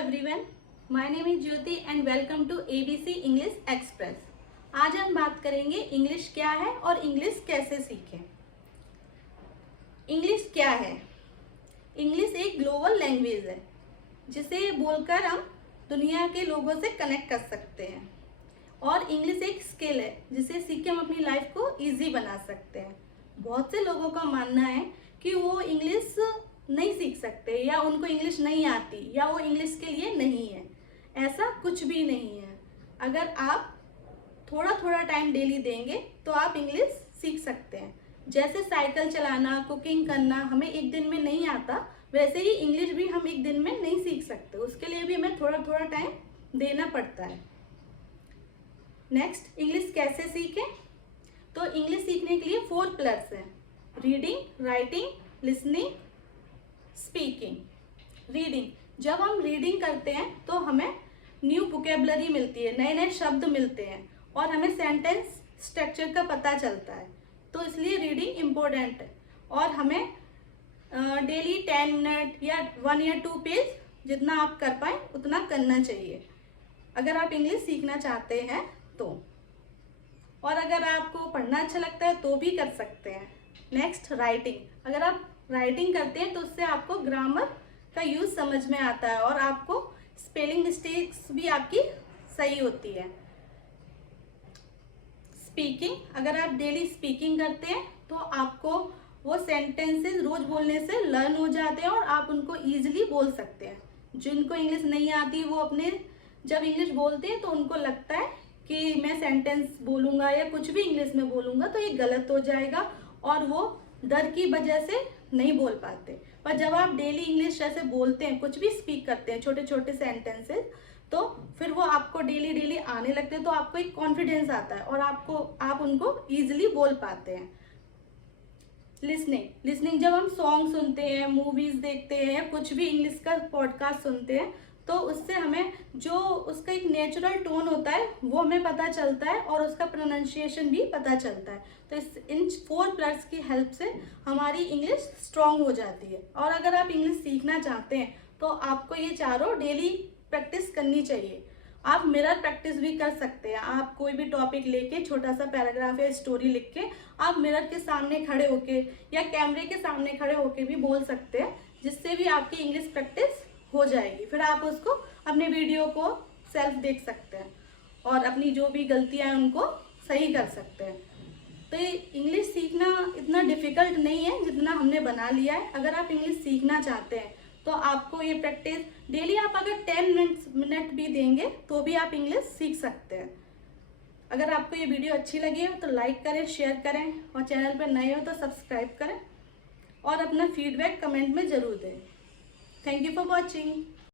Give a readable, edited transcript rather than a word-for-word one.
everyone, my name is Jyoti and welcome to ABC English Express। आज हम बात करेंगे इंग्लिश क्या है और इंग्लिश कैसे सीखें। इंग्लिश क्या है? इंग्लिश एक ग्लोबल लैंग्वेज है जिसे बोलकर हम दुनिया के लोगों से कनेक्ट कर सकते हैं, और इंग्लिश एक स्किल है जिसे सीख के हम अपनी लाइफ को इजी बना सकते हैं। बहुत से लोगों का मानना है कि वो इंग्लिश नहीं सीख सकते, या उनको इंग्लिश नहीं आती, या वो इंग्लिश के लिए नहीं है। ऐसा कुछ भी नहीं है। अगर आप थोड़ा थोड़ा टाइम डेली देंगे तो आप इंग्लिश सीख सकते हैं। जैसे साइकिल चलाना, कुकिंग करना हमें एक दिन में नहीं आता, वैसे ही इंग्लिश भी हम एक दिन में नहीं सीख सकते। उसके लिए भी हमें थोड़ा थोड़ा टाइम देना पड़ता है। नेक्स्ट, इंग्लिश कैसे सीखें? तो इंग्लिश सीखने के लिए 4 पिलर्स हैं: reading, writing, listening, speaking. Reading, जब हम रीडिंग करते हैं तो हमें न्यू वोकेबलरी मिलती है, नए नए शब्द मिलते हैं, और हमें सेंटेंस स्ट्रक्चर का पता चलता है। तो इसलिए रीडिंग इम्पोर्टेंट है, और हमें डेली 10 मिनट या 1 या 2 पेज जितना आप कर पाए उतना करना चाहिए, अगर आप इंग्लिश सीखना चाहते हैं तो। और अगर आपको पढ़ना अच्छा लगता है तो भी कर सकते हैं। Next, writing. अगर आप राइटिंग करते हैं तो उससे आपको ग्रामर का यूज़ समझ में आता है, और आपको स्पेलिंग मिस्टेक्स भी आपकी सही होती है। स्पीकिंग, अगर आप डेली स्पीकिंग करते हैं तो आपको वो सेंटेंसेस रोज बोलने से लर्न हो जाते हैं और आप उनको ईजिली बोल सकते हैं। जिनको इंग्लिश नहीं आती वो अपने जब इंग्लिश बोलते हैं तो उनको लगता है कि मैं सेंटेंस बोलूँगा या कुछ भी इंग्लिश में बोलूँगा तो ये गलत हो जाएगा, और वो डर की वजह से नहीं बोल पाते। पर जब आप डेली इंग्लिश ऐसे बोलते हैं, कुछ भी स्पीक करते हैं, छोटे छोटे सेंटेंसेस, तो फिर वो आपको डेली डेली आने लगते हैं, तो आपको एक कॉन्फिडेंस आता है और आप उनको ईजिली बोल पाते हैं। लिसनिंग, जब हम सॉन्ग सुनते हैं, मूवीज देखते हैं, या कुछ भी इंग्लिश का पॉडकास्ट सुनते हैं, तो उससे हमें जो उसका एक नेचुरल टोन होता है वो हमें पता चलता है, और उसका प्रोनाउंसिएशन भी पता चलता है। तो इन 4 पिलर्स की हेल्प से हमारी इंग्लिश स्ट्रांग हो जाती है। और अगर आप इंग्लिश सीखना चाहते हैं तो आपको ये चारों डेली प्रैक्टिस करनी चाहिए। आप मिरर प्रैक्टिस भी कर सकते हैं। आप कोई भी टॉपिक लेके छोटा सा पैराग्राफ या स्टोरी लिख के आप मिरर के सामने खड़े होके या कैमरे के सामने खड़े होके भी बोल सकते हैं, जिससे भी आपकी इंग्लिश प्रैक्टिस हो जाएगी। फिर आप उसको अपने वीडियो को सेल्फ देख सकते हैं और अपनी जो भी गलतियां हैं उनको सही कर सकते हैं। तो ये इंग्लिश सीखना इतना डिफिकल्ट नहीं है जितना हमने बना लिया है। अगर आप इंग्लिश सीखना चाहते हैं तो आपको ये प्रैक्टिस डेली आप अगर 10 मिनट भी देंगे तो भी आप इंग्लिश सीख सकते हैं। अगर आपको ये वीडियो अच्छी लगी हो तो लाइक करें, शेयर करें, और चैनल पर नए हो तो सब्सक्राइब करें, और अपना फीडबैक कमेंट में ज़रूर दें। Thank you for watching.